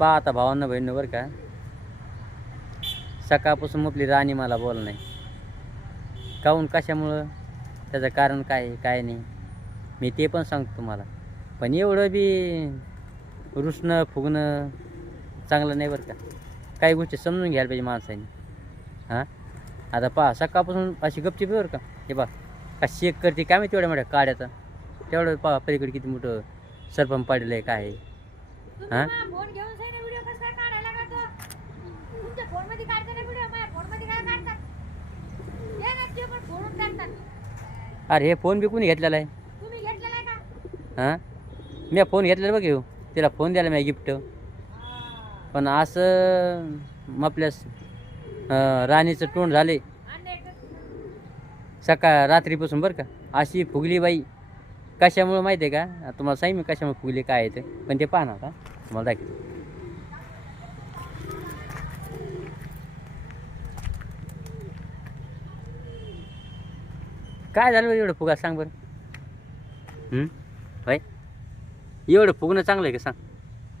पहा आता भावांना बहिणीनं बरं का? सकाळपासून मुपली राणी मला बोल नाही काहून कशामुळं? त्याचं कारण काय काय नाही. मी ते पण सांगतो तुम्हाला. पण एवढं बी रुसणं फुगणं चांगलं नाही बरं का. काही गोष्टी समजून घ्यायला पाहिजे माणसाने. हां? आता पहा सकाळपासून अशी गपची बरं का. हे पहा का शेक करते काय माहिती तेवढ्या मोठ्या काड्याचा? तेवढं पहा पलीकडे किती मोठं सरपंच पाडलेलं आहे काय आहे. फोन घेऊन जाईना व्हिडिओ कसं काय काढायला लागतो तुमच्या फोनमध्ये काढता ना व्हिडिओ माझ्या फोनमध्ये काय काढतात? हे ना ते पण फोडून टाकतात अरे हे फोन बी कोणी घेतलेला आहे? तुम्ही घेतलेला आहे का? हां? मी फोन घेतलेला बघ घेऊ तिला फोन द्यायला मी गिफ्ट. पण असं आपल्या राणीचं तोंड झाले सकाळ रात्रीपासून बरं का. अशी फुगली बाई. कशामुळं माहिती आहे का? तुम्हाला सांग मी कशामुळे फुगली काय आहे ते. पण ते पाहा ना आता तुम्हाला दाखवतो. काय झालं एवढं फुगा सांग बरं? हं? होय? एवढं फुगणं चांगलं आहे का सांग?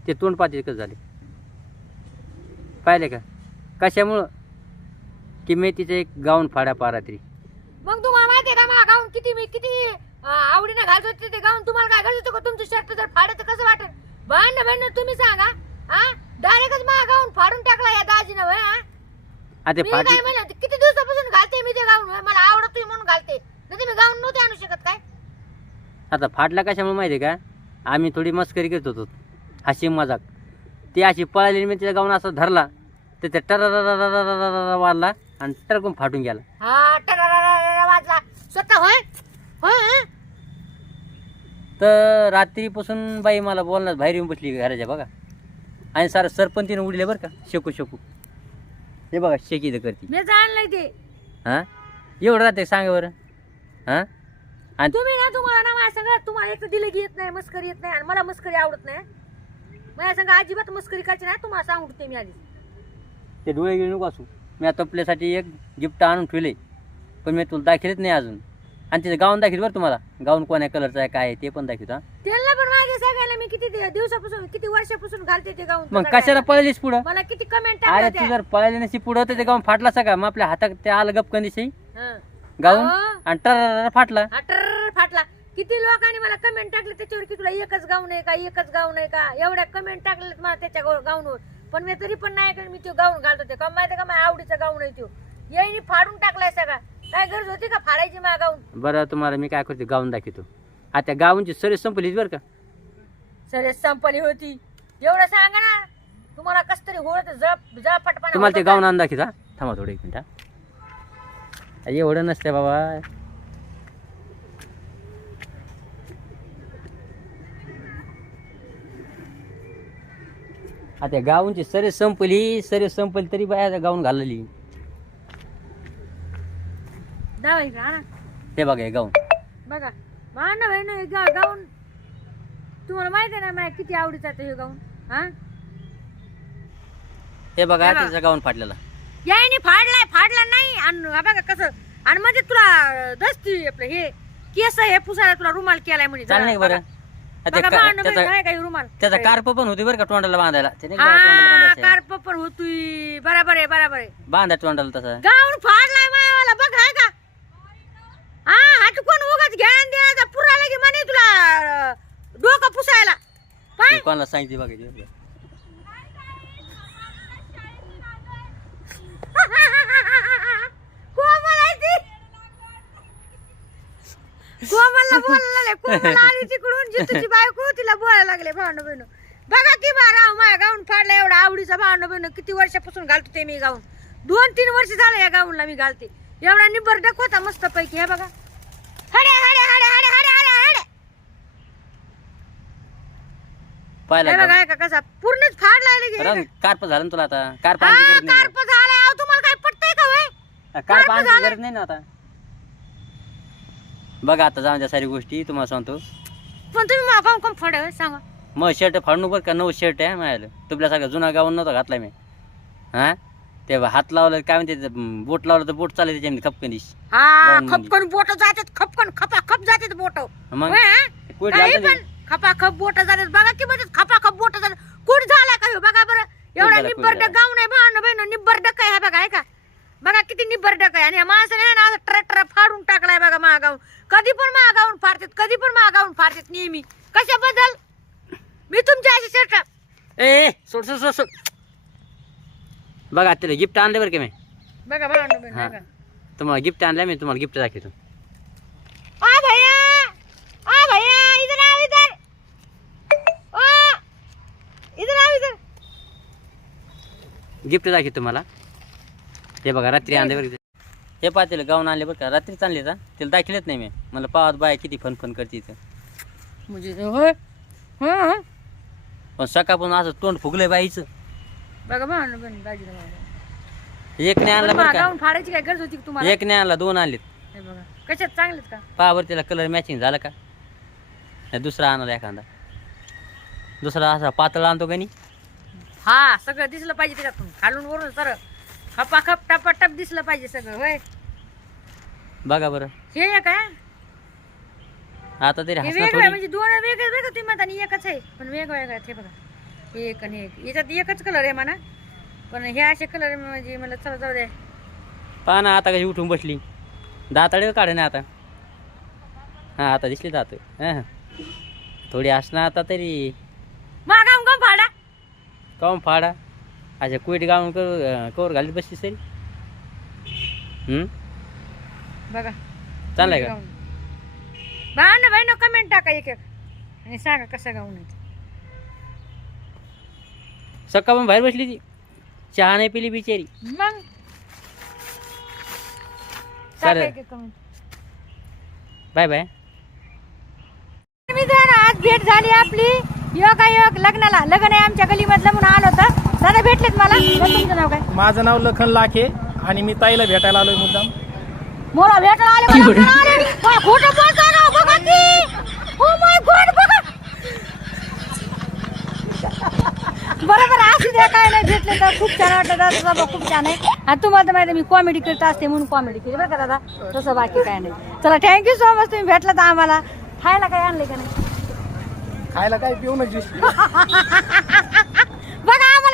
ते तोंड पाहते कसं झाले. पाहिले का? कशामुळं? की मी तिचं एक गाऊन फाड्या पारात्री मग तुम्हाला माहितीये का मला गाऊन किती मी किती आवडीने घालत होते ते गाऊन. तुम्हाला काय घालत होतं का तुमचं शर्ट जर फाडत तर कसं वाटेल? भांड भांड तुम्ही सांगा हा? डायरेक्टच मला गाऊन फाडून टाकला या दाजीनं हा? आता फाट काय म्हणलं किती दिवसापासून घालते मी ते गाऊन होय मला आवडतोय म्हणून घालते नाही मी गाऊन नव्हते आणू शकत काय? आता फाटला कशामुळे माहिती आहे का? आम्ही थोडी मस्करी करत होतो. हाशी मजाक. ती अशी पळाली मी तिला गाऊन असं धरला तर ते टरा वाजला आणि टरकून फाटून गेला हा टरारारारा वाजला स्वतः होय होय हं? तर रात्रीपासून बाई मला बोलणार बाहेर येऊन बसली घराच्या बघा आणि सारं सरपंचीने उडले बरं का शेकू शेकू हे बघा शेकी तर करते मी जाणलंय ते हां एवढं राहते सांगा बरं हां आणि तुम्ही ना तुम्हाला ना माझ्या संग तुम्हाला एक दिलगी येत नाही मस्करी येत नाही आणि मला मस्करी आवडत नाही. माझ्या संग अजिबात मस्करी करायची नाही तुम्हाला सांगते मी आधी. ते डोळे गिळे नको असू. मी आता आपल्यासाठी एक गिफ्ट आणून ठेवले पण मी तुला दाखवत नाही अजून. आणि तिचं गाऊन दाखवत बरं तुम्हाला. गाऊन कोण्या कलरचं आहे काय आहे ते पण दाखवत त्यांना पण मागे सगळ्यांना मी किती दि- दिवसापासून किती वर्षापासून घालते ते गाऊन मग कशाला पळालीस पुढं? मला किती कमेंट अरे तू जर पळाली नसती पुढं तर ते गाऊन फाटला सका मग आपल्या हातात ते आलं गपकंदिशी गाऊन आणि टर फाटला. अटर फाटला. किती लोकांनी मला कमेंट टाकले त्याच्यावर की तुला एकच गाऊन आहे का एकच गाऊन आहे का? एवढ्या कमेंट टाकलेत मला त्याच्या गाऊनवर पण मी तरी पण नाही मी तो गाऊन घालत होते. का माहिती का माझ्या आवडीचा गाऊन आहे तो. याईनी फाडून टाकलाय सगळा. काय गरज होती का फाडायची माझा गाऊन बरं तुम्हाला मी काय करते गाऊन दाखवतो. आता गाऊनची सरी संपलीच बरं का? सरे संपली होती. एवढं सांगा ना. तुम्हाला कस तरी होत जळ जळपटपणा तुम्हाला ते होतो का? गाऊन आणून दाखवता थांबा थोडं एक मिनिट हा. एवढं नसते बाबा. आता गाऊनची सरे संपली सरे संपली तरी बाया गाऊन घालली. दावा इकडं, हा ना. हे बघा हे गाऊन बघा. मान भाई ना गा- गाऊन तुम्हाला माहिती आहे ना माझ्या किती आवडीचा आहे तो हे गाऊन हा? हे बघा बघा. त्याचा गाऊन फाटलेला याने फाडलाय फाडला नाही. आणि हा बघा कसं. आणि म्हणजे तुला दसती आपलं हे. केस हे पुसायला तुला रुमाल केलाय म्हणजे नाही का बरं बघा, का- त्याचा रुमाल कार्प पण होती बरं का तोंडाला बांधायला. त्याने काय तोंडाला बांधायचं कार्प पण होतोय. बरोबर आहे बरोबर आहे. बांधा तोंडाला तसा. गाऊन फाडलाय मायावाला बघ हाय का? हा हात कोण उगाच घ्यान द्यायचा पुरा लागे म्हणे तुला अं, डोकं पुसायला. पाय. कोणाला सांगितली बघा कोमल आहे ती. कोमलला कोमल आली जितूची बायको तिला बोलायला लागले भावनं बहिण बघा की बा राव माझ्या गाऊन फाडला एवढा आवडीचा भावनं बहिण किती वर्षापासून घालतो ते मी गाऊन दोन तीन वर्ष झालं या गाऊनला मी घालते. एवढा निबरडक होता मस्त पैकी हे बघा. हडे हडे हडे हडे हडे हडे हडे. हे? बघा का? कसा पूर्णच फाडलाय लगे. रंग कार्प झालं ना तुला आता? कार्प गरज नाही कार्प झालाय. अहो तुम्हाला काय पटतंय का वय. कार्प कार्प झालं. गरज नाही ना आता? बघा आता जाऊन द्या सारी गोष्टी तुम्हाला सांगतो. पण तुम्ही काऊन कम फाड सांगा. मग शर्ट फाडणू बरं का नऊ शर्ट आहे माझ्याला तुपल्यासारखा जुना गाऊन नव्हता घातला मी. हा? ते हात लावलं काय म्हणते ते, बोट लावलं तर बोट चालेल त्याच्याने खपकनीश हा गाऊन म्हणजे. खपकन बोट जातात खपकन खपा खप जातात बोट. मग? कुठे काही घालतं पण खपा खप बोट जातात. बघा की म्हणजे खपा खप बोट जातात. कुठ झालाय का ह्यो? बघा बरं. त्याला निब्बर कोयला. गाव नाही भावना बहिण निब्बर डक आहे हा बघा आहे का बघा किती निब्बर डक आहे. आणि या माणसाने ना असं ट्रॅक्टर फाडून टाकलाय बघा महागाऊन कधी पण महागाऊन फाडतात कधी पण महागाऊन फाडतात नेहमी. कशाबद्दल? मी तुमच्या अशी शर्ट ए सोड सोड सोड सोड. बघा तिला गिफ्ट आणलं बरं का मी? बघा. बघा तुम्हाला गिफ्ट आणलं मी तुम्हाला गिफ्ट दाखवतो. आ भैया! आ भैया इधर आओ इधर. आ इधर आओ इधर. गिफ्ट दाखवतो तुम्हाला. हे बघा रात्री आणले बरं. हे पहा तिला गाऊन आणले बरं का? रात्रीच आणले का तिला दाखवलेच नाही मी. मला पावत बाय किती फन फन करते इथं. म्हणजे ते होय हं. पण सकाळपासून असं तोंड फुगलंय बाईचं बघा भावना बहिण दाजीला बघा. एक नाही आणला पण बरं का? महागाऊन फाडायची काय गरज होती का तुम्हाला? एक नाही आणला दोन आणलेत. हे बघा कशात चांगलेत का? पहा बरं त्याला कलर मॅचिंग झालं का? नाही दुसरा आणला एखादा. दुसरा असा पातळ आणतो का नाही? हा सगळं दिसलं पाहिजे त्याच्यातून. खालून वरून सर खपाखप टपाटप दिसलं पाहिजे सगळं होय. बघा बरं. हे एक आहे. आता तरी हे हसणं वेगळं आहे, थोडी. म्हणजे दोन वेगळे वेगळं तुम्ही म्हणता आणि एकच आहे. पण वेगळं वेगळं आहे, हे बघा. एक आणि एक. याच्यात एकच कलर आहे म्हणा. पण हे असे कलर म्हणजे मला चला जाऊ दे. पहा ना आता कशी उठून बसली. दाताळे काढे ना आता? हां आता दिसली दात. हां थोडी असणं आता तरी. मागाम गम फाडा? काऊन फाडा? अशा कुईट गाऊन कर कवर घालीत बसलीस तरी? हम्म? बघा. चाललंय का? भांड भाई ना कमेंट टाका एक एक. आणि सांगा कसं गाऊन आहे ते. सकाळ पण बाहेर बसली ती. चहा नाही पिली बिचारी. मग? टाका चालेल. एक comment. Bye bye. मित्रांनो आज भेट झाली आपली योग योग लग्नाला. लग्न आहे आमच्या गलीमधलं म्हणून आलो होतं दादा भेटलेत मला. तुमचं नाव काय? माझं नाव लखन लाखे आणि मी ताईला भेटायला आलोय मुद्दाम. मला भेटायला आले मला भेटायला आले. काय खोटं बोलता राव, बघा की. Oh my God, बघा. बरोबर असू द्या काय नाही भेटले तर खूप छान वाटलं. दादा बाबा खूप छान आहे. आणि तुम्हाला तर माहिती आहे, मी कॉमेडी करत असते म्हणून कॉमेडी केली. बरं का दादा? तसं बाकी काय नाही. चला थँक्यू सो मच तुम्ही भेटला तर आम्हाला. खायला काय आणले का नाही? खायला काय पिऊन ज्यूस बघा आम्हाला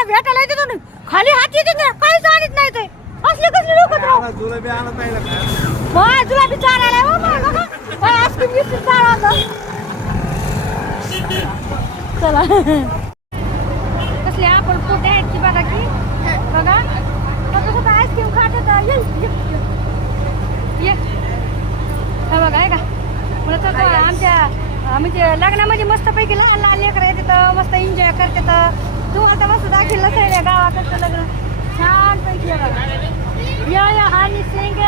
भेटायला येते तुम्ही? खाली हात येते काहीच आणत नाही ते. असले कसले लोक जुलबी आणत नाही हो मग काय आईस्क्रीम चला. कसले आपण पोटे आहेत की बघा की. बघा. कसं आईस्क्रीम खात होता. ये ये, ये. ये. हे बघा आहे का? मला तर तो आमच्या म्हणजे लग्नामध्ये मस्तपैकी लहान लहान लेकरं येते तर मस्त एन्जॉय करते तर तू आता मस्त दाखिल नसेल गावाकडचं लग्न. छान पैकी या या हानी सिंग